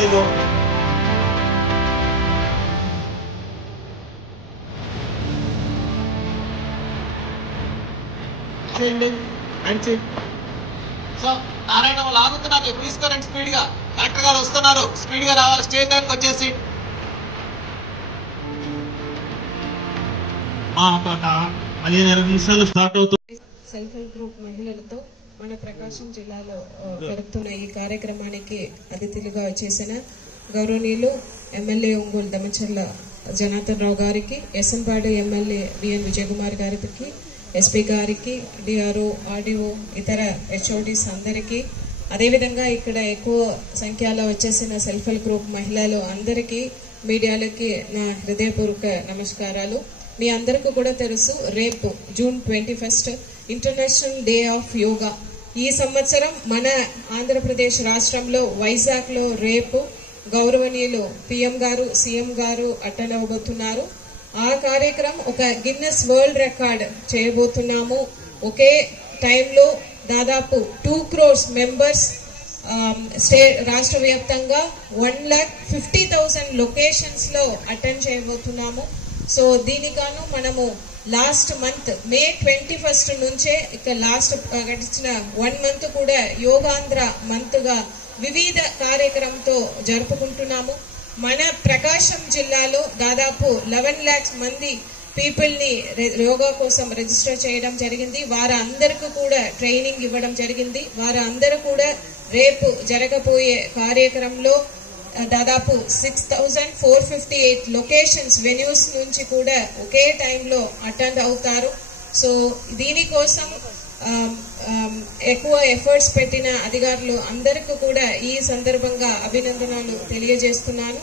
ఆడిలో so Narayana వాళ్ళు ఆగుతున్నారు, తీసుకోరండి speed గా. Collector గారు వస్తున్నారు, స్పీడ్ గా రావాలి. స్టేజ్ దగ్గరకు వచ్చేసి ఒక 15-20 నిమిషాలు స్టార్ట్ అవుతుంది. సెల్ఫ్ హెల్ప్ గ్రూప్ మహిళలతో మన ప్రకాశం జిల్లాలో జరుగుతున్న ఈ కార్యక్రమానికి అతిథులుగా వచ్చేసిన గౌరవనీయులు ఎమ్మెల్యే ఒంగోలు దమచర్ల జనార్దన్ రావు గారికి, ఎస్ఎంపాడు ఎమ్మెల్యే బిఎన్ విజయకుమార్ గారికి, ఎస్పీ గారికి, డిఆర్ఓ, ఆర్డీఓ, ఇతర హెచ్ఓడిస్ అందరికీ, అదేవిధంగా ఇక్కడ ఎక్కువ సంఖ్యలో వచ్చేసిన సెల్ఫ్ హెల్ప్ గ్రూప్ మహిళలు అందరికీ, మీడియాలకి నా హృదయపూర్వక నమస్కారాలు. మీ అందరికీ కూడా తెలుసు, రేపు June 21 international day of yoga. ఈ సంవత్సరం మన ఆంధ్రప్రదేశ్ రాష్ట్రంలో వైజాగ్లో రేపు గౌరవనీయులు పిఎం గారు, సీఎం గారు అటెండ్ అవబోతున్నారు. ఆ కార్యక్రమం ఒక గిన్నెస్ వరల్డ్ రికార్డ్ చేయబోతున్నాము. ఒకే టైంలో దాదాపు 2 crores మెంబర్స్ రాష్ట్ర వ్యాప్తంగా 1,50,000 లొకేషన్స్ లో అటెండ్ చేయబోతున్నాము. సో దీనిగాను మనము లాస్ట్ మంత్ మే 21 నుంచే ఇక లాస్ట్ గడిచిన 1 month కూడా యోగాంధ్ర మంత్ గా వివిధ కార్యక్రమంతో జరుపుకుంటున్నాము. మన ప్రకాశం జిల్లాలో దాదాపు 11 lakhs మంది పీపుల్ ని యోగా కోసం రిజిస్టర్ చేయడం జరిగింది. వారందరికీ కూడా ట్రైనింగ్ ఇవ్వడం జరిగింది. వారందరూ కూడా రేపు జరగబోయే కార్యక్రమంలో దాదాపు 6,458 లొకేషన్స్ వెన్యూస్ నుంచి కూడా ఒకే టైంలో అటెండ్ అవుతారు. సో దీనికోసం ఎక్కువ ఎఫర్ట్స్ పెట్టిన అధికారులు అందరికీ కూడా ఈ సందర్భంగా అభినందనలు తెలియజేస్తున్నాను.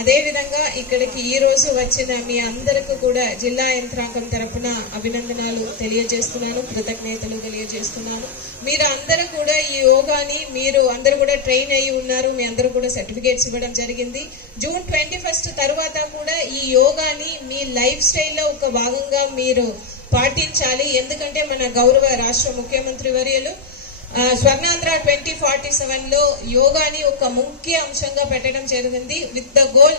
అదేవిధంగా ఇక్కడికి ఈ రోజు వచ్చిన మీ అందరికీ కూడా జిల్లా యంత్రాంగం తరఫున అభినందనలు తెలియజేస్తున్నాను, కృతజ్ఞతలు తెలియజేస్తున్నాను. మీరు అందరూ కూడా ఈ యోగాని మీరు అందరూ కూడా ట్రైన్ అయ్యి ఉన్నారు. మీ అందరూ కూడా సర్టిఫికేట్స్ ఇవ్వడం జరిగింది. జూన్ 21 తర్వాత కూడా ఈ యోగాని మీ లైఫ్ స్టైల్లో ఒక భాగంగా మీరు పాటించాలి. ఎందుకంటే మన గౌరవ రాష్ట్ర ముఖ్యమంత్రి వర్యులు స్వర్ణాంధ్ర 2047 లో యోగాని ఒక ముఖ్య అంశంగా పెట్టడం జరిగింది. With the goal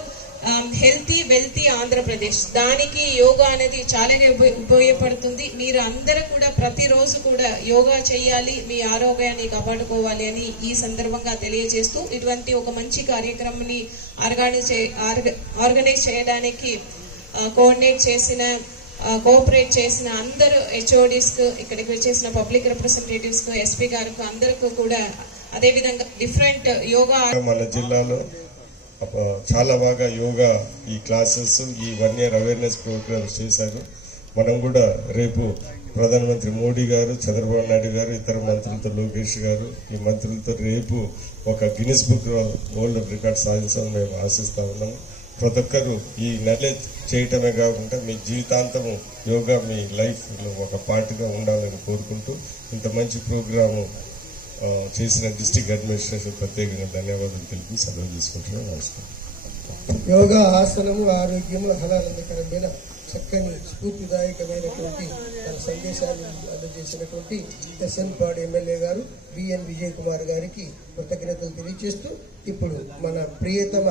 healthy wealthy Andhra Pradesh. దానికి యోగా అనేది చాలా ఉపయోగపడుతుంది. మీరు అందరూ కూడా ప్రతిరోజు కూడా యోగా చేయాలి, మీ ఆరోగ్యాన్ని కాపాడుకోవాలి అని ఈ సందర్భంగా తెలియజేస్తూ ఇటువంటి ఒక మంచి కార్యక్రమాన్ని ఆర్గనైజ్ చేయడానికి కోఆర్డినేట్ చేసిన కోఆపరేట్ చేసిన అందరూ హెచ్ఓడిస్ కు, ఇక్కడికి వచ్చేసిన పబ్లిక్ రిప్రజెంటేటివ్స్ కు, ఎస్పీ గారికి అందరికీ కూడా, అదేవిధంగా డిఫరెంట్ యోగా మన జిల్లాలో చాలా బాగా యోగా ఈ క్లాసెస్, ఈ 1 year అవేర్నెస్ ప్రోగ్రామ్స్ చేశారు. మనం కూడా రేపు ప్రధానమంత్రి మోడీ గారు, చంద్రబాబు నాయుడు గారు, ఇతర మంత్రులతో, లోకేష్ గారు, ఈ మంత్రులతో రేపు ఒక గిన్నిస్ బుక్ వరల్డ్ రికార్డ్ సాధించాలని మేము ఆశిస్తా ఉన్నాము. ప్రతి ఒక్కరు ఈ నాలెడ్జ్ చేయటమే కాకుండా మీ జీవితాంతము యోగా మీ లైఫ్లో ఒక పార్ట్గా ఉండాలని కోరుకుంటూ ఇంత మంచి ప్రోగ్రాము చేసిన డిస్ట్రిక్ట్ అడ్మినిస్ట్రేషన్ ప్రత్యేకంగా ధన్యవాదాలు తెలిపి సెలవు తీసుకుంటున్నాను. నమస్కారం. యోగా ఆసనము ఆరోగ్యము ఆహ్లాదకరమైన చక్కని స్ఫూర్తిదాయకమైనటువంటి తన సందేశాన్ని అందజేసినటువంటి ఎస్ఎంపాడు ఎమ్మెల్యే గారు బిఎన్ విజయకుమార్ గారికి కృతజ్ఞతలు తెలియజేస్తూ ఇప్పుడు మన ప్రియతమ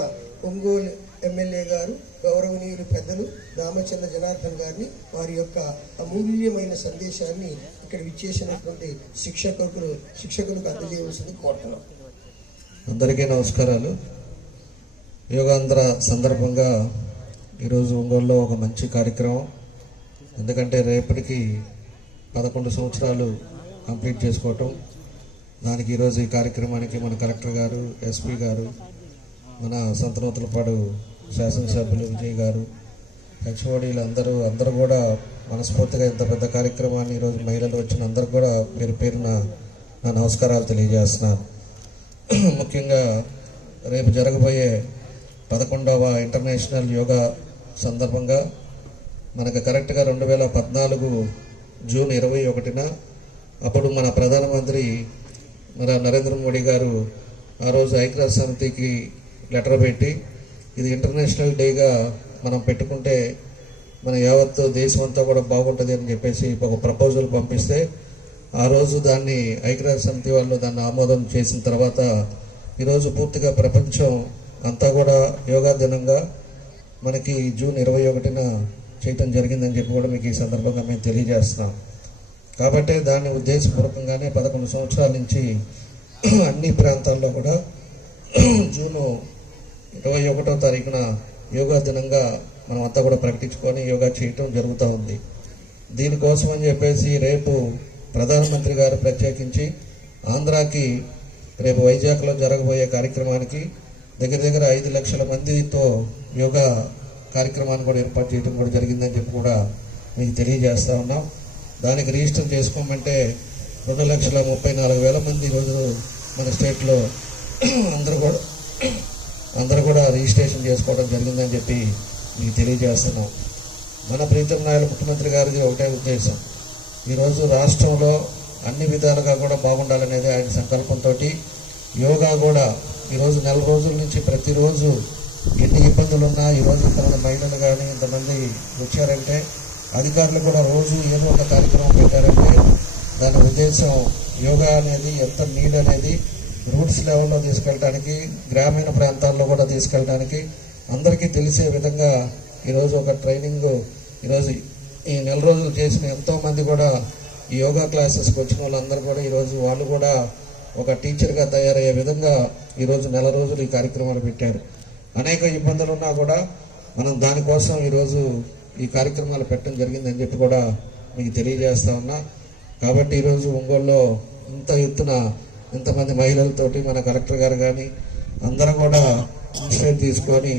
ఒంగోలు ఎమ్మెల్యే గారు గౌరవనీయులు పెద్దలు రామచంద్ర జనార్దన్ గారిని వారి యొక్క అమూల్యమైన సందేశాన్ని ఇక్కడ విచ్చేసినటువంటి శిక్షకులకు అందజేయవలసింది కోరుతున్నాం. అందరికీ నమస్కారాలు. యోగాంధ్ర సందర్భంగా ఈరోజు ఒంగోలులో ఒక మంచి కార్యక్రమం. ఎందుకంటే రేపటికి 11 సంవత్సరాలు కంప్లీట్ చేసుకోవటం. దానికి ఈరోజు ఈ కార్యక్రమానికి మన కలెక్టర్ గారు, ఎస్పీ గారు, మన సంతనూతలపాడు శాసనసభ్యులు విజయ్ గారు, హెచ్ఓడీలు అందరూ కూడా మనస్ఫూర్తిగా ఇంత పెద్ద కార్యక్రమాన్ని ఈరోజు మహిళలు వచ్చిన అందరూ కూడా పేరున నా నమస్కారాలు తెలియజేస్తున్నాను. ముఖ్యంగా రేపు జరగబోయే 11వ ఇంటర్నేషనల్ యోగా సందర్భంగా మనకు కరెక్ట్గా 2014 జూన్ 21న అప్పుడు మన ప్రధానమంత్రి నరేంద్ర మోడీ గారు ఆ రోజు ఐక్యరాజ్య సమితికి లెటర్ పెట్టి ఇది ఇంటర్నేషనల్ డేగా మనం పెట్టుకుంటే మన యావత్తు దేశం అంతా కూడా బాగుంటుంది అని చెప్పేసి ఒక ప్రపోజల్ పంపిస్తే ఆ రోజు దాన్ని ఐక్యరాజ్య సమితి వాళ్ళు దాన్ని ఆమోదం చేసిన తర్వాత ఈరోజు పూర్తిగా ప్రపంచం అంతా కూడా యోగా దినంగా మనకి జూన్ 21న చేయటం జరిగిందని చెప్పి కూడా మీకు ఈ సందర్భంగా మేము తెలియజేస్తున్నాం. కాబట్టి దాన్ని ఉద్దేశపూర్వకంగానే 11 సంవత్సరాల నుంచి అన్ని ప్రాంతాల్లో కూడా జూన్ 21వ తారీఖున యోగా దినంగా మనం అంతా కూడా ప్రకటించుకొని యోగా చేయటం జరుగుతూ ఉంది. దీనికోసం అని చెప్పేసి రేపు ప్రధానమంత్రి గారు ప్రత్యేకించి ఆంధ్రాకి రేపు వైజాగ్లో జరగబోయే కార్యక్రమానికి దగ్గర 5 లక్షల మందితో యోగా కార్యక్రమాన్ని కూడా ఏర్పాటు చేయడం కూడా జరిగిందని చెప్పి కూడా మీకు తెలియజేస్తా ఉన్నాం. దానికి రిజిస్టర్ చేసుకోమంటే 2,34,000 మంది ఈరోజు మన స్టేట్లో అందరూ కూడా రిజిస్ట్రేషన్ చేసుకోవడం జరిగిందని చెప్పి మీకు తెలియజేస్తున్నాం. మన ప్రీతం నాయకులు ముఖ్యమంత్రి గారికి ఒకటే ఉద్దేశం, ఈరోజు రాష్ట్రంలో అన్ని విధాలుగా కూడా బాగుండాలనేది ఆయన సంకల్పంతో యోగా కూడా ఈరోజు 4 రోజుల నుంచి ప్రతిరోజు ఎన్ని ఇబ్బందులు ఉన్నా ఈరోజు ఇంతమంది మహిళలు కానీ ఇంతమంది వచ్చారంటే అధికారులు కూడా రోజు ఏదో ఒక కార్యక్రమం పెట్టారంటే దాని ఉద్దేశం యోగా అనేది ఎంత నీడ్ అనేది రూట్స్ లెవెల్లో తీసుకెళ్ళడానికి, గ్రామీణ ప్రాంతాల్లో కూడా తీసుకెళ్ళడానికి అందరికీ తెలిసే విధంగా ఈరోజు ఒక ట్రైనింగ్ ఈరోజు ఈ 4 రోజులు చేసిన ఎంతోమంది కూడా ఈ యోగా క్లాసెస్కి వచ్చిన వాళ్ళందరూ కూడా ఈరోజు వాళ్ళు కూడా ఒక టీచర్గా తయారయ్యే విధంగా ఈరోజు 4 రోజులు ఈ కార్యక్రమాలు పెట్టారు. అనేక ఇబ్బందులు ఉన్నా కూడా మనం దానికోసం ఈరోజు ఈ కార్యక్రమాలు పెట్టడం జరిగిందని చెప్పి కూడా మీకు తెలియజేస్తా ఉన్నా. కాబట్టి ఈరోజు ఒంగోలులో ఇంత ఎత్తున ఇంతమంది మహిళలతోటి మన కలెక్టర్ గారు కానీ అందరూ కూడా ఇనిషియేటివ్ తీసుకొని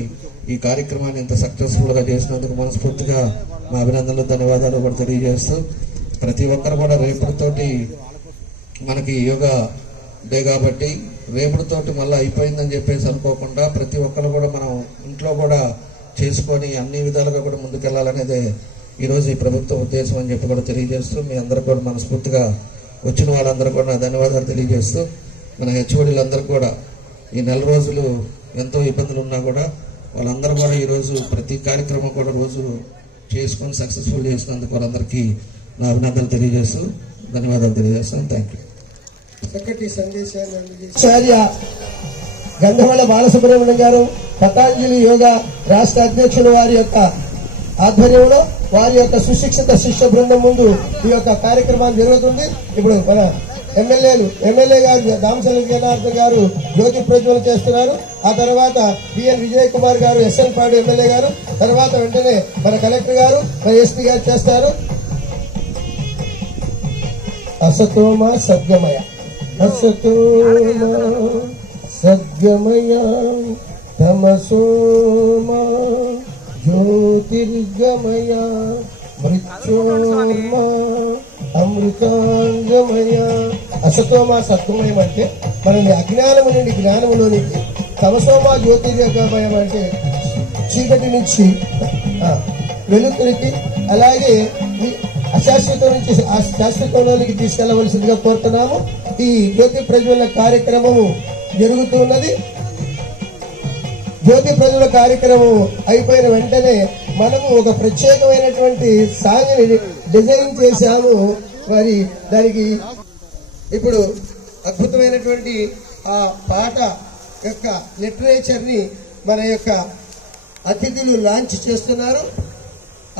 ఈ కార్యక్రమాన్ని ఇంత సక్సెస్ఫుల్గా చేసినందుకు మనస్ఫూర్తిగా మా అభినందనలు, ధన్యవాదాలు కూడా తెలియజేస్తూ ప్రతి ఒక్కరు కూడా రేపటితోటి మనకి యోగా డే కాబట్టి రేపటితోటి మళ్ళీ అయిపోయిందని చెప్పేసి అనుకోకుండా ప్రతి ఒక్కరు కూడా మనం ఇంట్లో కూడా చేసుకొని అన్ని విధాలుగా కూడా ముందుకెళ్లాలనేదే ఈరోజు ఈ ప్రభుత్వ ఉద్దేశం అని చెప్పి కూడా తెలియజేస్తూ మీ అందరూ కూడా మనస్ఫూర్తిగా వచ్చిన వాళ్ళందరూ కూడా ధన్యవాదాలు తెలియజేస్తూ మన హెచ్ఓడీలందరూ కూడా ఈ 4 రోజులు ఎంతో ఇబ్బందులు ఉన్నా కూడా వాళ్ళందరూ కూడా ఈరోజు ప్రతి కార్యక్రమం కూడా రోజు చేసుకొని సక్సెస్ఫుల్ చేసినందుకు వాళ్ళందరికీ నా అభినందనలు తెలియజేస్తూ ధన్యవాదాలు తెలియజేస్తాను. Thank you. చక్కటి సందేశాన్ని ఆచార్య గంధమల బాలసుబ్రహ్మణ్యం గారు పతాంజలి యోగా రాష్ట్ర అధ్యక్షులు వారి యొక్క ఆధ్వర్యంలో వారి యొక్క సుశిక్షిత శిష్య బృందం ముందు ఈ యొక్క కార్యక్రమాన్ని జరుగుతుంది. ఇప్పుడు మన ఎమ్మెల్యే గారు దామచర్ల జనార్దన్ గారు జ్యోతి ప్రజ్వలన చేస్తున్నారు. ఆ తర్వాత బిఎన్ విజయ్ కుమార్ గారు ఎస్ఎల్ పాడు ఎమ్మెల్యే గారు, తర్వాత వెంటనే మన కలెక్టర్ గారు, మన ఎస్పీ గారు చేస్తారు. అసతోమ సద్గమయ, అసతోమ సద్గమయ, తమసోమ జ్యోతిర్గమయ, మృత్యోర్మ అమృతాంగమయ. అసతోమ సద్గమయం అంటే మనల్ని అజ్ఞానము నుండి జ్ఞానములోనికి, తమసోమ జ్యోతిర్గమయం అంటే చీకటి నుంచి వెలుతురికి, అలాగే అశాశ్వతం నుంచి శాశ్వతంలోనికి తీసుకెళ్లవలసిందిగా కోరుతున్నాము. ఈ జ్యోతి ప్రజ్వలన కార్యక్రమము జరుగుతూ ఉన్నది. జ్యోతి ప్రజ్వలన కార్యక్రమం అయిపోయిన వెంటనే మనము ఒక ప్రత్యేకమైనటువంటి సాంగ్ని డిజైన్ చేశాము. మరి దానికి ఇప్పుడు అద్భుతమైనటువంటి ఆ పాట యొక్క లిటరేచర్ ని మన యొక్క అతిథులు లాంచ్ చేస్తున్నారు.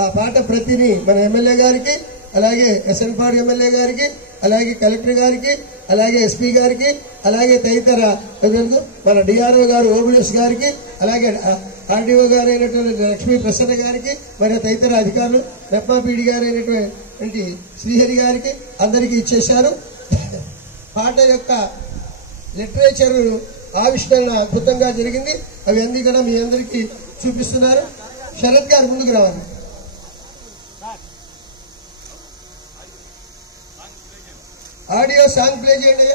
ఆ పాట ప్రతిని మన ఎమ్మెల్యే గారికి, అలాగే ఎస్ఎన్పాడు ఎమ్మెల్యే గారికి, అలాగే కలెక్టర్ గారికి, అలాగే ఎస్పీ గారికి, అలాగే తదితర మన డిఆర్ఓ గారు ఓబులెస్ గారికి, అలాగే ఆర్డీఓ గారు అయినటువంటి లక్ష్మీ ప్రసన్న గారికి, మరి తదితర అధికారులు రెప్మాపీడి గారు అయినటువంటి శ్రీహరి గారికి అందరికీ ఇచ్చేశారు. పాట యొక్క లిటరేచర్ ఆవిష్కరణ అద్భుతంగా జరిగింది. అవి అన్ని కూడా మీ అందరికీ చూపిస్తున్నారు. శరత్ గారు ముందుకు రావాలి. ఆడియో సాంగ్ ప్లే చేయండి.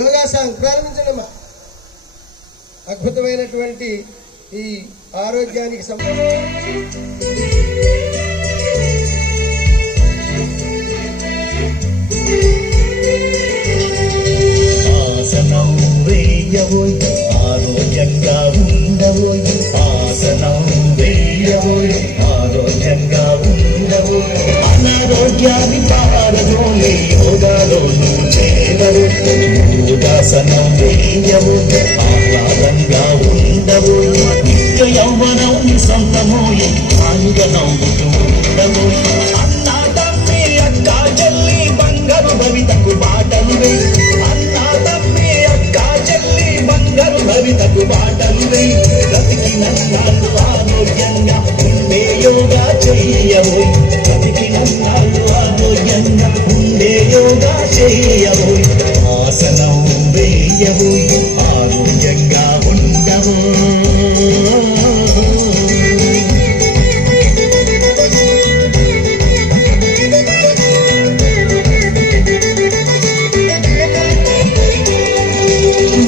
యోగా సాంగ్ ప్రారంభించండి అమ్మా. అద్భుతమైనటువంటి ఈ ఆరోగ్యానికి ఆసనం వేయబోయి ఆరోగ్యంగా ఉండబోయి ఆసనం వేయవు ఆహ్లాదంగా ఉండవు నిత్య యౌవనం సొంతమోయి హాయిగా నవ్వుతూ ఉండవు అన్నా తమ్మి అక్క చెల్లి బంగారు భవితకు బాటలు వేయి అన్నా తమ్మి అక్క చెల్లి బంగారు భవితకు బాటలు వేయి బ్రతికినన్నాళ్ళు ఆరోగ్యంగా ఉండే యోగా చెయ్యవు బ్రతికినన్నాళ్ళు ఆరోగ్యంగా ఉండే యోగా చెయ్యవు ఆసనం వేయవు ఆరోగ్యంగా ఉండవు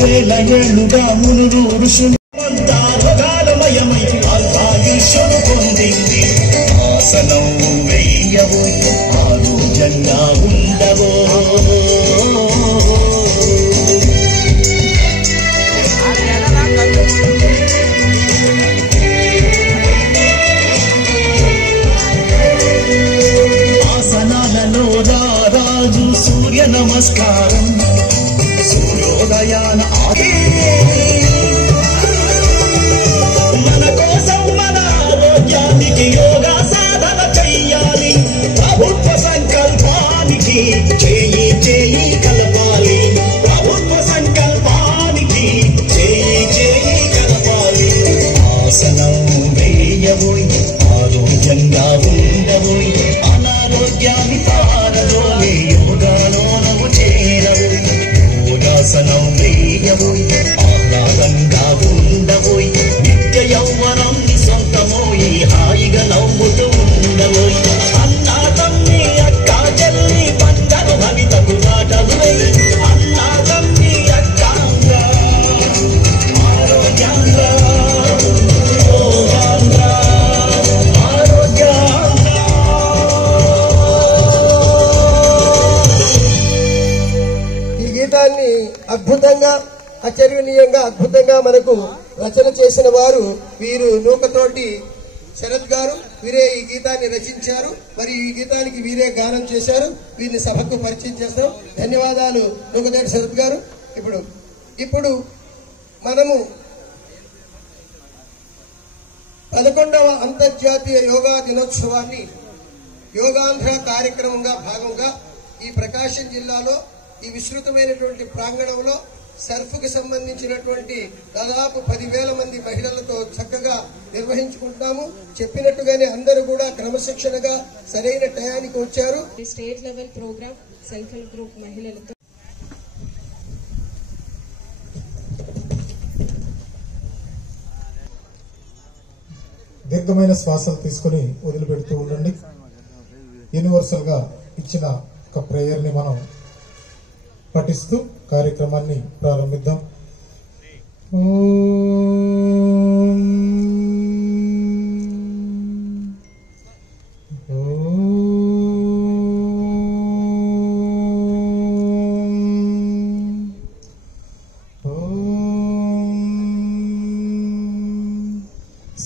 వేల ఏళ్ళుగా మునులు ఋషులు రోగాలమయమై ఆయుష్ను పొందింది ఆసనం వేయవు ఆరోగ్యంగా ఉండవు ఆసనాలలో రాజు సూర్య నమస్కారం సూర్యోదయాన మన కోసం మన ఆరోగ్యానికి యోగా సాధన చెయ్యాలి ప్రభుత్వ సంకల్పానికి చేయి చేయి కలపాలి ప్రభుత్వ సంకల్పానికి చేయి చేయి కలపాలి ఆసనం వేయవు ఆరోగ్యంగా ఉండవు అనారోగ్యాన్ని పారదోలి యోగాలో నవ్వు చేరవు యోగాసనం వేయవు ఆహ్లాదంగా ఉండవు నిత్య యౌవనం సొంతమోయి హాయిగా నవ్వుతూ ఉండవు అన్నా తమ్మి అక్క చెల్లి బంగారు భవితకు బాటలు వేయి అన్నా తమ్మి అక్కంగా ఆరోగ్యంగా యోగాంగా ఆరోగ్యంగా ఈ గీతాన్ని అద్భుతంగా ఆచరణీయంగా అద్భుతంగా మనకు రచన చేసిన వారు వీరు నూకతోటి శరత్ గారు. వీరే ఈ గీతాన్ని రచించారు. మరి ఈ గీతానికి వీరే గానం చేశారు. వీరిని సభకు పరిచయం చేస్తాం. ధన్యవాదాలు నూకతోటి శరత్ గారు. ఇప్పుడు మనము 11వ అంతర్జాతీయ యోగా దినోత్సవాన్ని యోగాంధ్ర కార్యక్రమంగా భాగంగా ఈ ప్రకాశం జిల్లాలో ఈ విస్తృతమైనటువంటి ప్రాంగణంలో సర్ఫ్కి సంబంధించినటువంటి దాదాపు 10,000 మంది మహిళలతో చక్కగా నిర్వహించుకుంటున్నాము. చెప్పినట్టుగానే అందరూ కూడా క్రమశిక్షణగా సరైన టయానికి వచ్చారు. State level programme self help group మహిళలతో దీర్ఘమైన శ్వాసలు తీసుకుని వదిలిపెడుతూ ఉండండి. యూనివర్సల్ గా ఇచ్చిన ఒక ప్రేయర్ ని మనం పఠిస్తూ కార్యక్రమాన్ని ప్రారంభిద్దాం.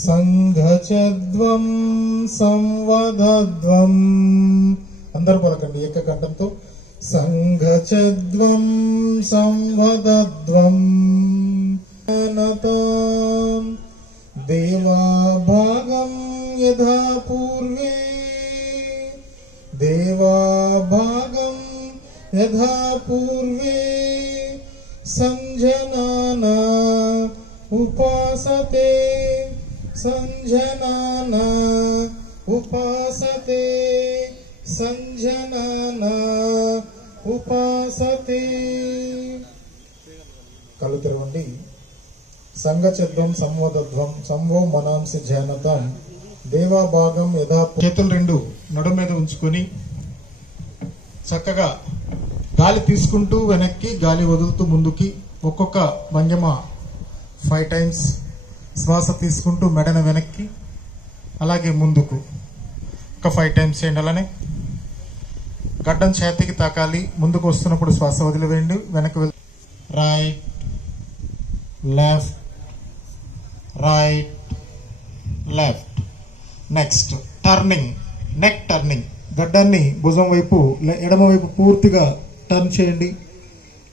సంఘచద్వం సంవదద్వం అందరూ పలకండి ఏకకంఠంతో. సంఘచద్వం సంవదద్వం దేవాభాగం యథా పూర్వే దేవాభాగం యథా పూర్వే సంజనానా ఉపాసతే సంజనానా ఉపాసతే సంజనానా ఉపాసతే. కళ్ళు తెరవండి. సంఘచద్వం సంవదధ్వం సంవో మనాంసి ధ్యానతం దేవాభాగం యథా. చేతులు రెండు నడుం మీద ఉంచుకొని చక్కగా గాలి తీసుకుంటూ వెనక్కి గాలి వదులుతూ ముందుకి ఒక్కొక్క భంగిమ 5 times శ్వాస తీసుకుంటూ మెడన వెనక్కి అలాగే ముందుకు ఒక 5 times చేయండి. అలానే గడ్డం చేతికి తాకాలి. ముందుకు వస్తున్నప్పుడు శ్వాస వదిలివేయండి. వెనక్కి right left right left. Next turning, neck turning. గడ్డాన్ని భుజం వైపు ఎడమ వైపు పూర్తిగా టర్న్ చేయండి.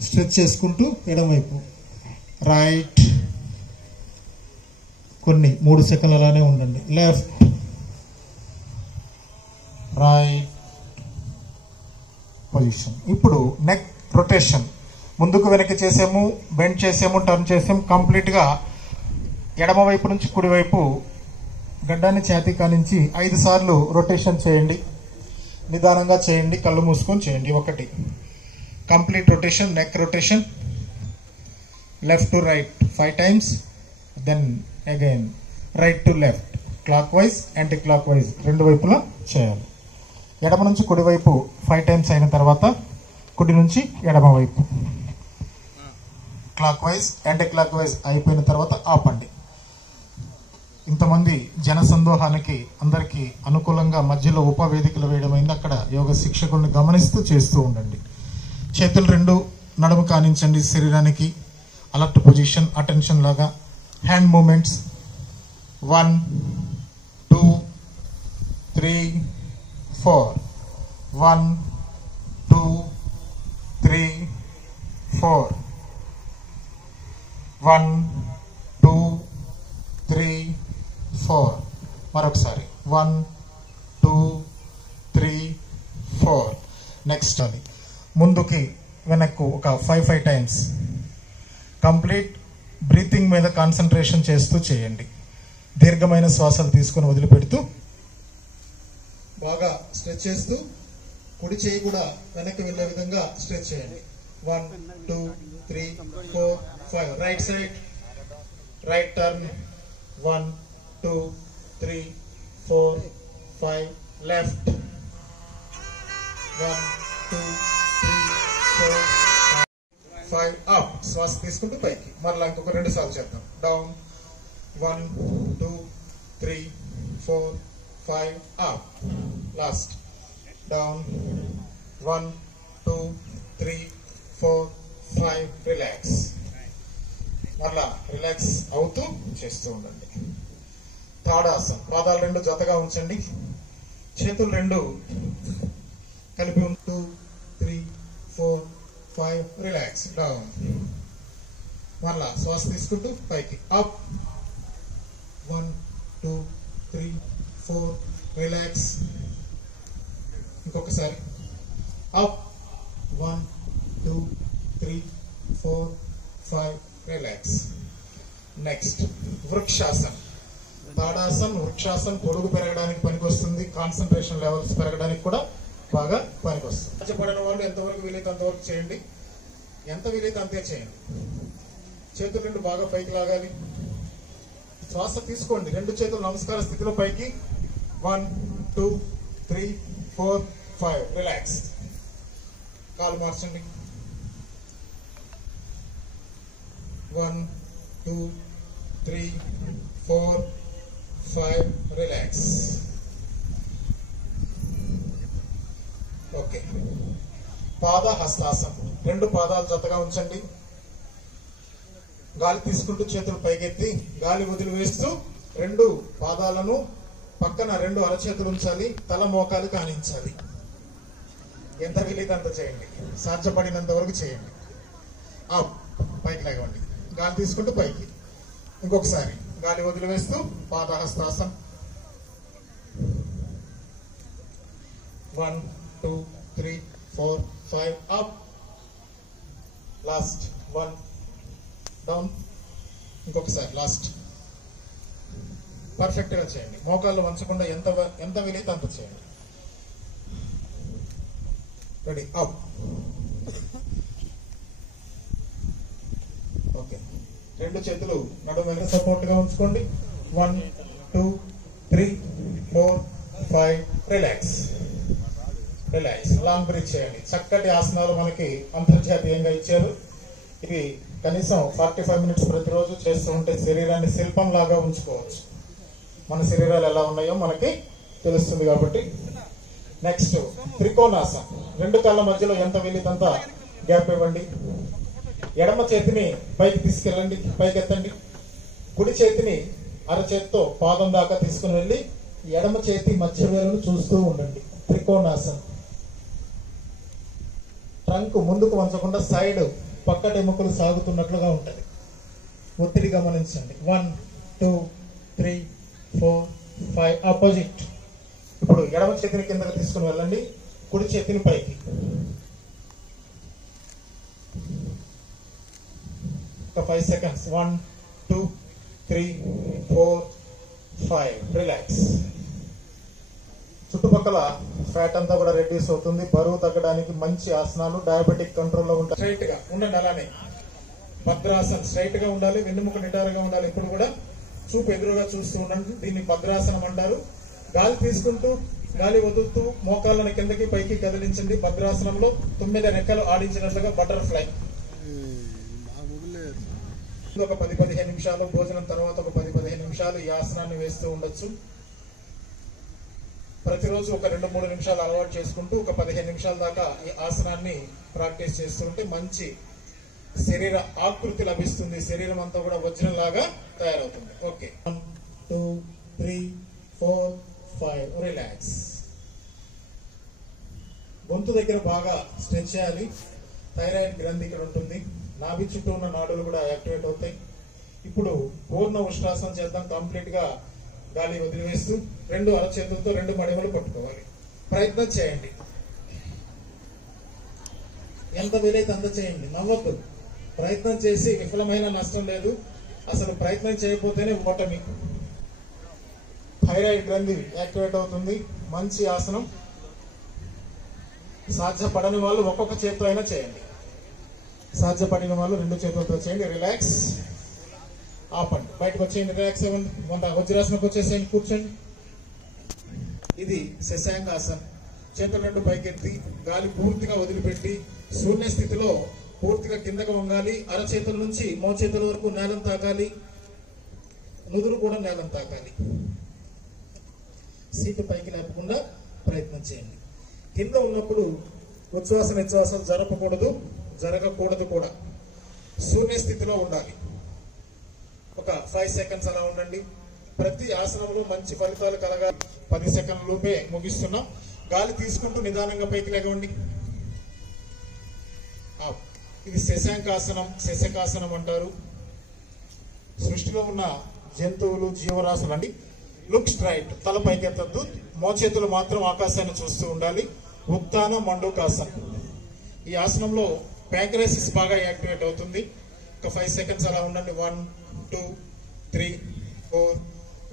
స్ట్రెచ్ చేసుకుంటూ ఎడమవైపు రైట్, కొన్ని 3 సెకండ్లు అలానే ఉండండి. Left, right position. ఇప్పుడు నెక్ రొటేషన్, ముందుకు వెనక్కి చేసాము, బెండ్ చేసాము, టర్న్ చేసాము. కంప్లీట్గా ఎడమ వైపు నుంచి కుడివైపు గడ్డాన్ని ఛాతీ కానించి 5 సార్లు రొటేషన్ చేయండి. నిదానంగా చేయండి, కళ్ళు మూసుకొని చేయండి. 1 complete rotation, neck rotation, left to right 5 times, then again right to left, clockwise anticlockwise 2 వైపులా చేయాలి. ఎడమ నుంచి కుడివైపు 5 times అయిన తర్వాత కుడి నుంచి ఎడమ వైపు clock wise anti clock wise అయిపోయిన తర్వాత ఆపండి. ఇంతమంది జన సందోహానికి అందరికీ అనుకూలంగా మధ్యలో ఉపవేదికలు వేయడమైంది. అక్కడ యోగ శిక్షకుల్ని గమనిస్తూ చేస్తూ ఉండండి. చేతులు 2 నడుము కానించండి, శరీరానికి అలర్ట్ పొజిషన్, అటెన్షన్ లాగా. Hand movements 1 2 3 4 1 2 3 4 1 2 3 4. మరొకసారి 1 2 3 4. నెక్స్ట్ అది ముందుకి వెనక్కు ఒక 5 times. కంప్లీట్ బ్రీతింగ్ మీద కాన్సన్ట్రేషన్ చేస్తూ చేయండి. దీర్ఘమైన శ్వాసలు తీసుకుని వదిలిపెడుతూ బాగా స్ట్రెచ్ చేస్తూ కుడి చేయి కూడా వెనక్కి వెళ్ళే విధంగా స్ట్రెచ్ చేయండి. 1 2 3 4 5. Right side, right turn 1 2 3 4 5. Left 1 2 3 4 5. Up, శ్వాస తీసుకుంటూ పైకి. మరలా ఇంకొక 2 సార్లు చేద్దాం. Down 1 2 3 4 5. Up, last down 1 2 3 4 5. Relax. మరలా రిలాక్స్ అవుతూ చేస్తూ ఉండండి. తాడాసనం, పాదాలు 2 జతగా ఉంచండి, చేతులు 2 కలిపి 2 3 4 5. రిలాక్స్. డౌన్. మరలా శ్వాస తీసుకుంటూ పైకి. అప్ 1 2 3 4. రిలాక్స్. ఇంకొకసారి. అప్ 1 2 3 4 5. రిలాక్స్. నెక్స్ట్ వృక్షాసన్. తాడాసన్, వృక్షాసన్ పొడుగు పెరగడానికి పనికొస్తుంది, కాన్సన్ట్రేషన్ లెవెల్స్ పెరగడానికి కూడా బాగా పనికొస్తుంది. కష్టపడిన వాళ్ళు ఎంతవరకు వీలైతే అంతవరకు చేయండి, ఎంత వీలైతే అంతే చేయండి. చేతులు 2 బాగా పైకి లాగాలి. శ్వాస తీసుకోండి, 2 చేతులు నమస్కార స్థితిలో పైకి. 1 2 3 4 5. రిలాక్స్. కాలు మార్చండి. 1 2 3 4 5. రిలాక్స్. ఓకే. పాద హస్తాసనం, 2 పాదాలు జతగా ఉంచండి. గాలి తీసుకుంటూ చేతులు పైకెత్తి గాలి వదిలివేస్తూ 2 పాదాలను పక్కన 2 అరచేతులు ఉంచాలి. తల మోకాలు కానించాలి. ఎంత వీలైతే అంత చేయండి, సాధ్యపడినంత వరకు చేయండి. అప్, పైకి లేవండి. గాలి తీసుకుంటూ పైకి. ఇంకొకసారి గాలి వదిలివేస్తూ పాదహస్తాసనం. 1 2 3 4 5. Up, last 1. డౌన్. ఇంకొకసారి లాస్ట్. పర్ఫెక్ట్ గా చేయండి. మోకాళ్ళు వంచకుండా ఎంత వీలైతే అంత చేయండి. రెడీ. అప్. ఓకే. 2 చేతులు నడుము వెనక సపోర్ట్ గా ఉంచుకోండి. 1 2 3 4 5. రిలాక్స్. రిలాక్స్. లాంగ్ బ్రీత్ చేయండి. చక్కటి ఆసనాలు మనకి అంతర్జాతీయంగా ఇచ్చారు. ఇవి కనీసం 45 minutes ప్రతిరోజు చేస్తూ ఉంటే శరీరాన్ని శిల్పం లాగా ఉంచుకోవచ్చు. మన శరీరాలు ఎలా ఉన్నాయో మనకి తెలుస్తుంది కాబట్టి. నెక్స్ట్ త్రికోణాసనం. 2 కాళ్ళ మధ్యలో ఎంత వీలైతే గ్యాప్ ఇవ్వండి. ఎడమ చేతిని పైకి తీసుకెళ్ళండి, పైకి ఎత్తండి. కుడి చేతిని అరచేతితో పాదం దాకా తీసుకుని వెళ్ళి ఎడమ చేతి మధ్య వేలును చూస్తూ ఉండండి. త్రికోణాసనం. ట్రంక్ ముందుకు వంచకుండా సైడ్ పక్కటి ఎముకలు సాగుతున్నట్లుగా ఉంటుంది. ఒత్తిడి గమనించండి. 1 2 3 4 5 ఆపోజిట్. ఇప్పుడు ఎడమ చేతిని కిందకి తీసుకుని వెళ్ళండి, కుడి చేతిని పైకి. ఒక 5 seconds. 1 2 3 4 5. రిలాక్స్. చుట్టుపక్కల ఫ్యాట్ అంతా కూడా రెడ్యూస్ అవుతుంది. బరువు తగ్గడానికి మంచి ఆసనాలు, డయాబెటిక్ కంట్రోల్లో ఉంటాయి. స్ట్రైట్ గా ఉండండి, అలానే భద్రాసనం. స్ట్రైట్ గా ఉండాలి, వెన్నుముక నిటారుగా ఉండాలి. ఇప్పుడు కూడా చూపు ఎదురుగా చూస్తూ ఉండండి. దీన్ని భద్రాసనం అంటారు. గాలి తీసుకుంటూ గాలి వదులుతూ మోకాళ్ళని కిందకి పైకి కదిలించండి. భద్రాసనంలో 9 రెక్కలు ఆడించినట్లుగా బటర్ఫ్లై. ఒక 10-15 నిమిషాలు, భోజనం తర్వాత ఒక 10-15 నిమిషాలు ఈ ఆసనాన్ని వేస్తూ ఉండొచ్చు. ప్రతిరోజు ఒక 2-3 నిమిషాలు అలవాటు చేసుకుంటూ ఒక 15 నిమిషాల దాకా ఈ ఆసనాన్ని ప్రాక్టీస్ చేస్తుంటే మంచి శరీర ఆకృతి లభిస్తుంది. శరీరం అంతా కూడా వజ్రం లాగా తయారవుతుంది. ఓకే, 1 2 3 4 5. రిలాక్స్. గొంతు దగ్గర బాగా స్ట్రెచ్ చేయాలి. థైరాయిడ్ గ్రంథి ఇక్కడ ఉంటుంది. నాభి చుట్టూ ఉన్న నాడులు కూడా యాక్టివేట్ అవుతాయి. ఇప్పుడు పూర్ణ ఉష్ట్రాసనం చేద్దాం. కంప్లీట్ గా గాలి వదిలివేస్తూ 2 అరచేతులతో 2 మడిమలు పట్టుకోవాలి. ప్రయత్నం చేయండి, ఎంత వీలైతే అంత చేయండి. నవ్వద్దు. ప్రయత్నం చేసి విఫలమైన నష్టం లేదు. అసలు ప్రయత్నం చేయకపోతేనే ఓటమి. థైరాయిడ్ గ్రంథి యాక్టివేట్ అవుతుంది. మంచి ఆసనం. సాధ్యపడని వాళ్ళు ఒక్కొక్క చేతితో అయినా చేయండి. సాధ్యపడిన వాళ్ళు 2 చేతులతో చేయండి. రిలాక్స్. ఆపండి, బయటకు వచ్చేయండి. రిలాక్స్ అవ్వండి. వజ్రాసనకు వచ్చేసేయండి, కూర్చోండి. ఇది శశాంకాసనం. చేతులు 2 పైకెత్తి గాలి పూర్తిగా వదిలిపెట్టి శూన్య స్థితిలో పూర్తిగా కిందకు వంగాలి. అరచేతుల నుంచి మోచేతుల వరకు నేలం తాకాలి. నుదురు కూడా నేలం తాకాలి. సీటు పైకి లేపకుండా ప్రయత్నం చేయండి. కింద ఉన్నప్పుడు ఉచ్ఛ్వాస నిశ్వాసాలు జరగకూడదు కూడా. శూన్య స్థితిలో ఉండాలి. ఒక 5 seconds అలా ఉండండి. ప్రతి ఆసనంలో మంచి ఫలితాలు కలగా 10 సెకండ్ల లోపే ముగిస్తున్నాం. గాలి తీసుకుంటూ నిదానంగా పైకి లేవండి. ఇది శశాంకాసనం, శశకాసనం అంటారు. సృష్టిలో ఉన్న జంతువులు, జీవరాశులు అండి. లుక్ స్ట్రైట్, తల పైకెత్తద్దు. మోచేతులు మాత్రం ఆకాశాన్ని చూస్తూ ఉండాలి. ఉత్తాన మండూకాసనం. ఈ ఆసనంలో ప్యాంక్రయాసిస్ బాగా యాక్టివేట్ అవుతుంది. ఒక 5 seconds అలా ఉండండి. 1 2 3 4.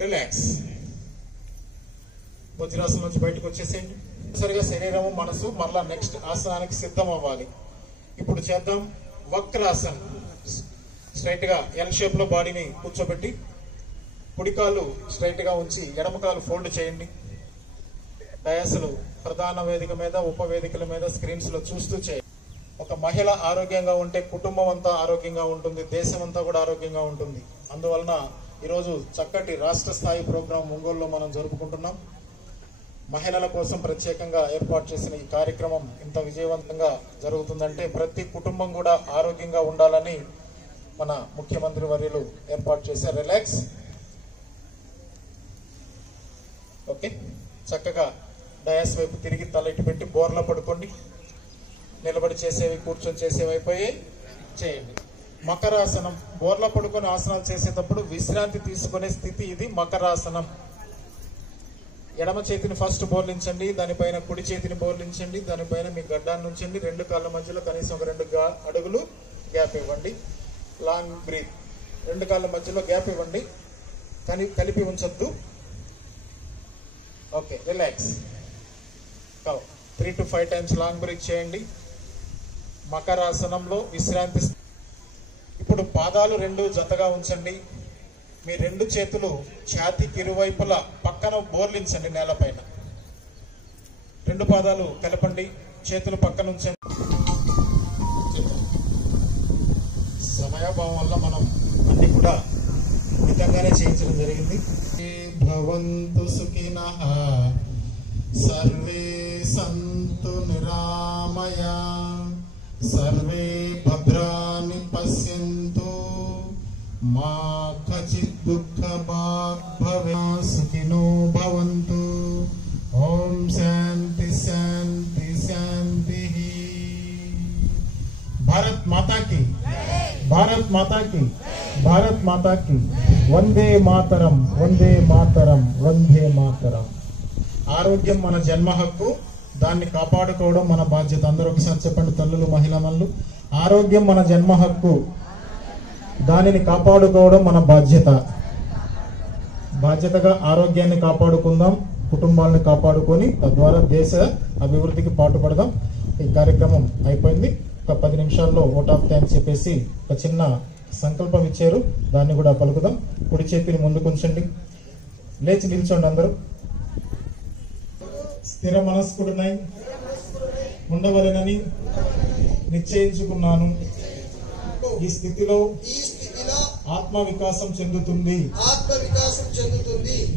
రిలాక్స్. వజ్రాసనం నుంచి బయటకు వచ్చేసేయండి. సరిగా శరీరము, మనసు మరలా నెక్స్ట్ ఆసనానికి సిద్ధం అవ్వాలి. ఇప్పుడు చేద్దాం వక్రాసనం. స్ట్రైట్ గా ఎల్ షేప్ లో బాడీని కూర్చోబెట్టి కుడికాలు స్ట్రైట్ గా ఉంచి ఎడమకాలు ఫోల్డ్ చేయండి. డయాస్లు ప్రధాన వేదిక మీద, ఉపవేదికల మీద, స్క్రీన్స్ లో చూస్తూ చేయండి. ఒక మహిళ ఆరోగ్యంగా ఉంటే కుటుంబం అంతా ఆరోగ్యంగా ఉంటుంది, దేశం అంతా కూడా ఆరోగ్యంగా ఉంటుంది. అందువలన ఈరోజు చక్కటి రాష్ట్ర స్థాయి ప్రోగ్రాం ఒంగోలులో మనం జరుపుకుంటున్నాం. మహిళల కోసం ప్రత్యేకంగా ఏర్పాటు చేసిన ఈ కార్యక్రమం ఇంత విజయవంతంగా జరుగుతుందంటే ప్రతి కుటుంబం కూడా ఆరోగ్యంగా ఉండాలని మన ముఖ్యమంత్రి వర్యులు ఏర్పాటు చేశారు. రిలాక్స్. ఓకే, చక్కగా డయాస్ వైపు తిరిగి తల ఇటు పెట్టి బోర్లా పడుకోండి. నిలబడి చేసేవి, కూర్చొని చేసేవి అయిపోయి చేయండి. మకరాసనం. బోర్లా పడుకొని ఆసనాలు చేసేటప్పుడు విశ్రాంతి తీసుకునే స్థితి ఇది మకరాసనం. ఎడమ చేతిని ఫస్ట్ బోర్లించండి, దానిపైన కుడి చేతిని బోర్లించండి, దానిపైన మీ గడ్డాన్ని ఉంచండి. 2 కాళ్ళ మధ్యలో కనీసం ఒక 2 అడుగులు గ్యాప్ ఇవ్వండి. Long breath. 2 కాళ్ళ మధ్యలో గ్యాప్ ఇవ్వండి, కానీ కలిపి ఉంచొద్దు. Okay, relax. 3 to 5 times long breath చేయండి. మకరాసనంలో విశ్రాంతి. ఇప్పుడు పాదాలు 2 జతగా ఉంచండి. మీ 2 చేతులు ఛాతీకి ఇరువైపులా పక్కన బోర్లించండి నేలపైన. 2 పాదాలు కలపండి, చేతులు పక్కన ఉంచండి. సమయాభావం వల్ల మనం అన్ని కూడా మితంగానే చేయించడం జరిగింది. భవంతు సుఖినః సర్వే సంతు నిరామయా సర్వే భద్రాని పశ్యంతు మా కచిత్ దుఃఖ భాగ్ భవేత్. సుఖినో భవంతు. ఓం శాంతి శాంతి శాంతి. భారత్ మాతా కి, భారత్ మాతా కి, భారత్ మాతా కి. వందే మాతరం, వందే మాతరం, వందే మాతరం. ఆరోగ్యం మన జన్మ హక్కు, దాన్ని కాపాడుకోవడం మన బాధ్యత. అందరూ ఒకసారి చెప్పండి తల్లులు, మహిళలు. ఆరోగ్యం మన జన్మ హక్కు, దానిని కాపాడుకోవడం మన బాధ్యత. బాధ్యతగా ఆరోగ్యాన్ని కాపాడుకుందాం, కుటుంబాలను కాపాడుకొని తద్వారా దేశ అభివృద్ధికి పాటుపడదాం. ఈ కార్యక్రమం అయిపోయింది. ఒక 10 నిమిషాల్లో ఓట్ ఆఫ్ థ్యాంక్స్ చెప్పేసి ఒక చిన్న సంకల్పం ఇచ్చారు, దాన్ని కూడా పలుకుదాం. కుడి చేతిని ముందుకు ఉంచండి, లేచి నిల్చోండి అందరూ. స్థిర మనస్కుడినై ఉండవలెనని నిశ్చయించుకున్నాను. ఈ స్థితిలో ఆత్మ వికాసం చెందుతుంది.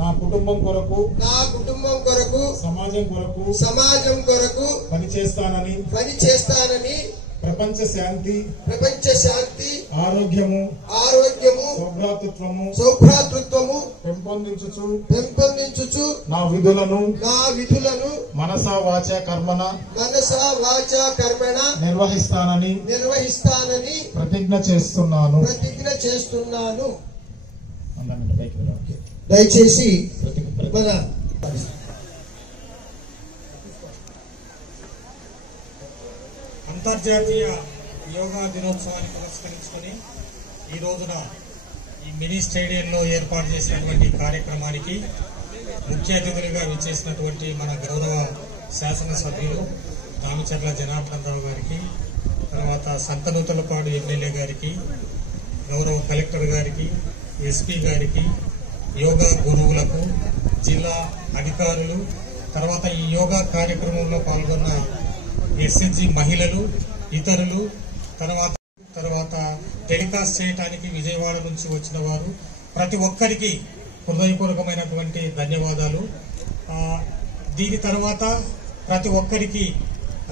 నా కుటుంబం కొరకు, సమాజం కొరకు పనిచేస్తానని ప్రపంచ శాంతి, ఆరోగ్యము, సౌభ్రాతృత్వము పెంపొందించుచు నా విధులను మనసా వాచా కర్మణ నిర్వహిస్తానని ప్రతిజ్ఞ చేస్తున్నాను. దయచేసి మన అంతర్జాతీయ యోగా దినోత్సవాన్ని పురస్కరించుకొని ఈ రోజున ఈ మినీ స్టేడియంలో ఏర్పాటు చేసినటువంటి కార్యక్రమానికి ముఖ్య అతిథులుగా విచ్చేసినటువంటి మన గౌరవ శాసనసభ్యులు దామిచర్ల జనార్దన్ రావు గారికి, తర్వాత సంతనూతలపాడు ఎమ్మెల్యే గారికి, గౌరవ కలెక్టర్ గారికి, ఎస్పీ గారికి, యోగా గురువులకు, జిల్లా అధికారులు, తర్వాత ఈ యోగా కార్యక్రమంలో పాల్గొన్న ఎస్ఎస్జి మహిళలు, ఇతరులు, తర్వాత టెలికాస్ట్ చేయడానికి విజయవాడ నుంచి వచ్చిన వారు, ప్రతి ఒక్కరికి హృదయపూర్వకమైనటువంటి ధన్యవాదాలు. దీని తర్వాత ప్రతి ఒక్కరికి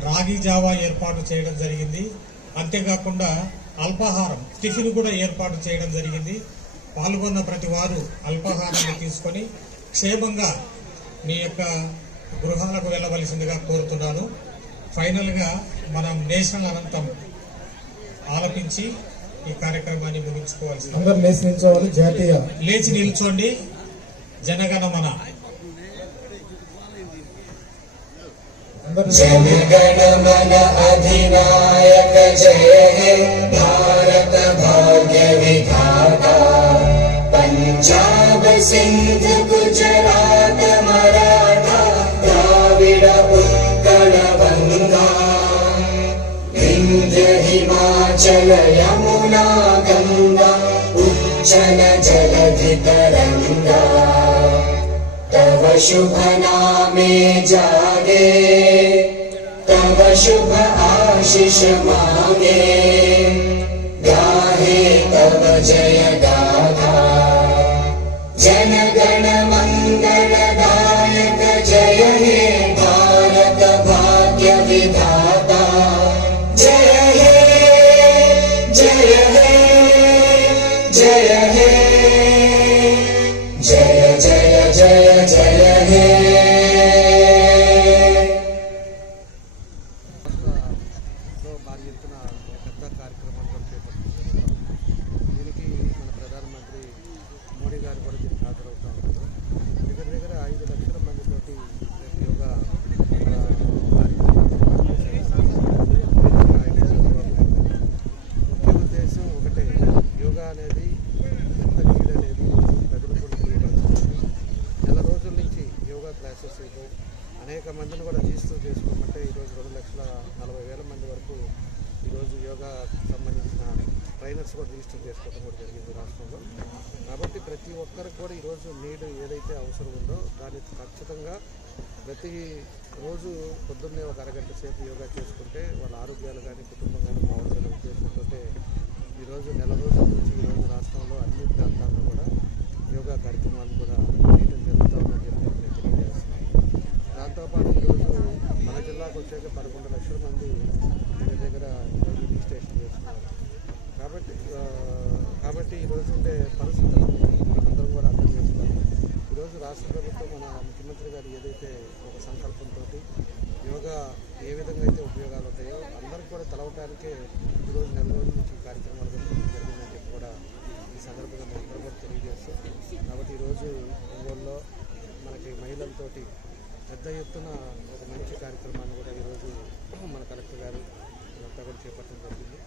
రాగి జావా ఏర్పాటు చేయడం జరిగింది. అంతేకాకుండా అల్పాహారం, టిఫిన్ కూడా ఏర్పాటు చేయడం జరిగింది. పాల్గొన్న ప్రతి వారు అల్పాహారాన్ని తీసుకొని క్షేమంగా మీ యొక్క గృహాలకు వెళ్ళవలసిందిగా కోరుతున్నాను. ఫైనల్ గా మనం నేషనల్ అనంతం ఆలపించి ఈ కార్యక్రమాన్ని ముగించుకోవాల్సి. అందరూ లేచి నిల్చోవాలి. జాతీయ లేచి నిల్చోండి. జనగణమన. जनगणमन अधिनायक जय हे भारत भाग्य विधाता पंजाब सिंध गुजरात मराठा द्राविड उत्कल गंगा विंध्य हिमाचल यमुना गंगा उच्चल जलधि तरंगा तव शुभ नामे जागे तव शुभ आशीष मांगे गाहे तव जय गाथा जनगण मंगलदायक जय हे भारत भाग्य विधाता जय हे जय हे जय हे जय जय जय जय हे భారీ ఎత్తున పెద్ద కార్యక్రమాలు చేపడుతున్నారు. దీనికి మన ప్రధానమంత్రి మోడీ గారు కూడా దీనికి హాజరవుతూ ఉన్నారు. దగ్గర 5 లక్షల మందితోటి యోగా ముఖ్య ఉద్దేశం ఒకటే, యోగా అనేది ఎంత నీడ్ అనేది ప్రజలు కూడా తెలియపడుతుంది. నెల రోజుల నుంచి యోగా క్లాసెస్ అనేక మందిని కూడా రిజిస్టర్ చేసుకోమంటే ఈరోజు 2,40,000 మంది వరకు ఈరోజు యోగా సంబంధించిన ట్రైనర్స్ కూడా రిజిస్టర్ చేసుకోవడం కూడా జరిగింది రాష్ట్రంలో. కాబట్టి ప్రతి ఒక్కరికి కూడా ఈరోజు నీడ్ ఏదైతే అవసరం ఉందో దాన్ని ఖచ్చితంగా ప్రతి రోజు పొద్దున్నే ఒక అరగంట సేపు యోగా చేసుకుంటే వాళ్ళ ఆరోగ్యాలు కానీ కుటుంబం కానీ బాగుంటుందని ఉద్దేశంతో ఈరోజు నెల రోజుల నుంచి ఈరోజు రాష్ట్రంలో అన్ని ప్రాంతాల్లో కూడా యోగా కార్యక్రమాలు కూడా చేయడం జరుగుతూ ఉందని చెప్పి నేను తెలియజేస్తున్నాను. దాంతోపాటు ఈరోజు మన జిల్లాకు వచ్చాక 11 లక్షల మంది దగ్గర ఈరోజు రిజిస్ట్రేషన్ చేసుకున్నారు. కాబట్టి ఈరోజు ఉండే పరిస్థితులను అందరం కూడా అర్థం చేసుకోవాలి. ఈరోజు రాష్ట్ర ప్రభుత్వం మన ముఖ్యమంత్రి గారు ఏదైతే ఒక సంకల్పంతో యోగా ఏ విధంగా అయితే ఉపయోగాలు ఉంటాయో అందరికి కూడా తెలవటానికే ఈరోజు నెల రోజుల నుంచి కార్యక్రమాలు జరిగిందని చెప్పి కూడా ఈ సందర్భంగా మేము అందరూ కూడా తెలియజేస్తాం. కాబట్టి ఈరోజు ఒంగోలులో మనకి మహిళలతోటి పెద్ద ఎత్తున ఒక మంచి కార్యక్రమాన్ని కూడా ఈరోజు మన కలెక్టర్ గారు అంతా కూడా చేపట్టడం జరిగింది.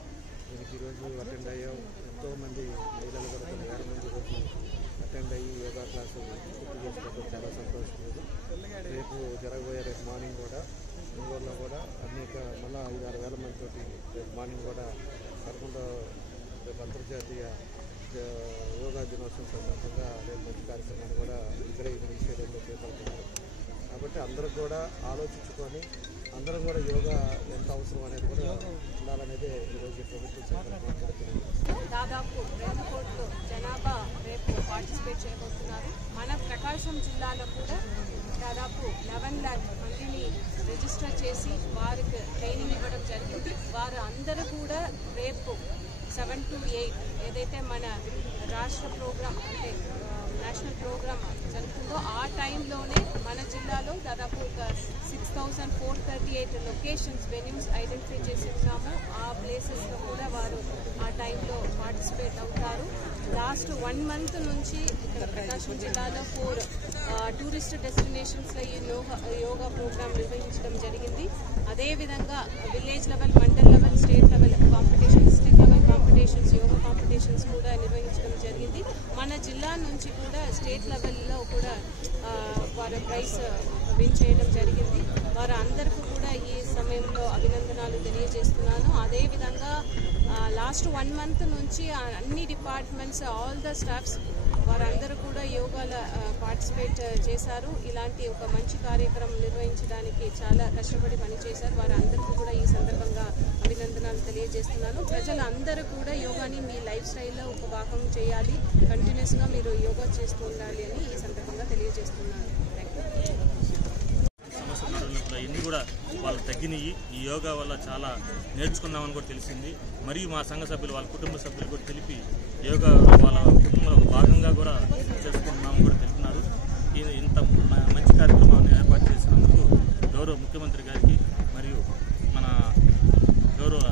దీనికి ఈరోజు అటెండ్ అయ్యాం. ఎంతోమంది మహిళలు కూడా 10,000 మంది ఈరోజు అటెండ్ అయ్యి యోగా క్లాసు పూర్తి చేసుకోవడం చాలా సంతోషం. రేపు జరగబోయే రేపు మార్నింగ్ కూడా ఒంగోలులో కూడా అనేక మళ్ళీ 5-6 వేల మందితోటి రేపు మార్నింగ్ కూడా 11వ రేపు అంతర్జాతీయ యోగా దినోత్సవం సందర్భంగా రేపు మంచి కార్యక్రమాన్ని కూడా ఇక్కడే ఈ స్టేడియంలో చేపడుతున్నారు. కాబట్టి అందరూ కూడా ఆలోచించుకొని అందరం కూడా యోగా ఎంత అవసరం అనేది కూడా ఉండాలనేదే ఈరోజు ప్రభుత్వం సంకల్పం. దాదాపు 2 కోట్ల జనాభా రేపు పార్టిసిపేట్ చేయబోతున్నారు. మన ప్రకాశం జిల్లాలో కూడా దాదాపు 11 lakh మందిని రిజిస్టర్ చేసి వారికి ట్రైనింగ్ ఇవ్వడం జరిగింది. వారు అందరూ కూడా రేపు 7 to 8 ఏదైతే మన రాష్ట్ర ప్రోగ్రామ్ అంటే నేషనల్ ప్రోగ్రామ్ జరుగుతుందో ఆ టైంలోనే మన జిల్లాలో దాదాపు ఒక 6,438 లొకేషన్స్ వెన్యూస్ ఐడెంటిఫై చేసి ఉన్నాము. ఆ ప్లేసెస్లో కూడా వారు ఆ టైంలో పార్టిసిపేట్ అవుతారు. లాస్ట్ 1 month నుంచి ఇక్కడ ప్రకాశం జిల్లాలో 4 టూరిస్ట్ డెస్టినేషన్స్లో ఈ యోగా ప్రోగ్రామ్ నిర్వహించడం జరిగింది. అదేవిధంగా village level, mandal level, state level competition, district level competitions, yoga competitions కూడా నిర్వహించడం జరిగింది. మన జిల్లా నుంచి కూడా స్టేట్ లెవెల్లో కూడా వారు ప్రైజ్ విన్ చేయడం జరిగింది. వారు అందరికీ కూడా ఈ సమయంలో అభినందనలు తెలియజేస్తున్నాను. అదేవిధంగా లాస్ట్ 1 month నుంచి అన్ని డిపార్ట్మెంట్స్, ఆల్ ద స్టాఫ్స్ వారందరూ కూడా యోగాలో పార్టిసిపేట్ చేశారు. ఇలాంటి ఒక మంచి కార్యక్రమం నిర్వహించడానికి చాలా కష్టపడి పనిచేశారు. వారందరికీ కూడా ఈ సందర్భంగా అభినందనలు తెలియజేస్తున్నాను. ప్రజలందరూ కూడా యోగాని మీ లైఫ్ స్టైల్లో ఒక భాగం చేయాలి, కంటిన్యూస్గా మీరు యోగా చేస్తూ ఉండాలి అని ఈ సందర్భంగా తెలియజేస్తున్నాను. ఇన్ని కూడా వాళ్ళకి తగ్గినాయి. ఈ యోగా వల్ల చాలా నేర్చుకున్నామని కూడా తెలిసింది. మరియు మా సంఘ సభ్యులు వాళ్ళ కుటుంబ సభ్యులు కూడా తెలిపి యోగా వాళ్ళ కుటుంబంలో ఒక భాగంగా కూడా చేసుకుంటున్నామని కూడా తెలిపినారు. ఇంత మంచి కార్యక్రమాన్ని ఏర్పాటు చేసినందుకు గౌరవ ముఖ్యమంత్రి గారికి మరియు మన గౌరవ